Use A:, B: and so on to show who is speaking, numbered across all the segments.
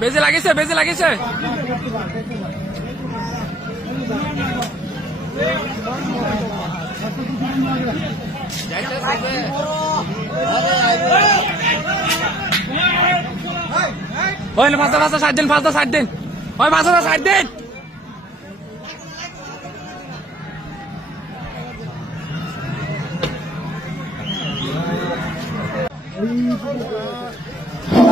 A: বেজে লাগিছে বেজে লাগিছে। ওই দিন, পাঁচটা ষাট দিন। ওই পাঁচটা ষাট দিন।
B: ডাঙ্গরি আইস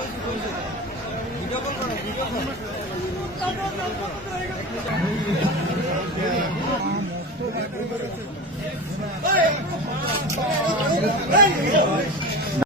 B: Hey! Hey!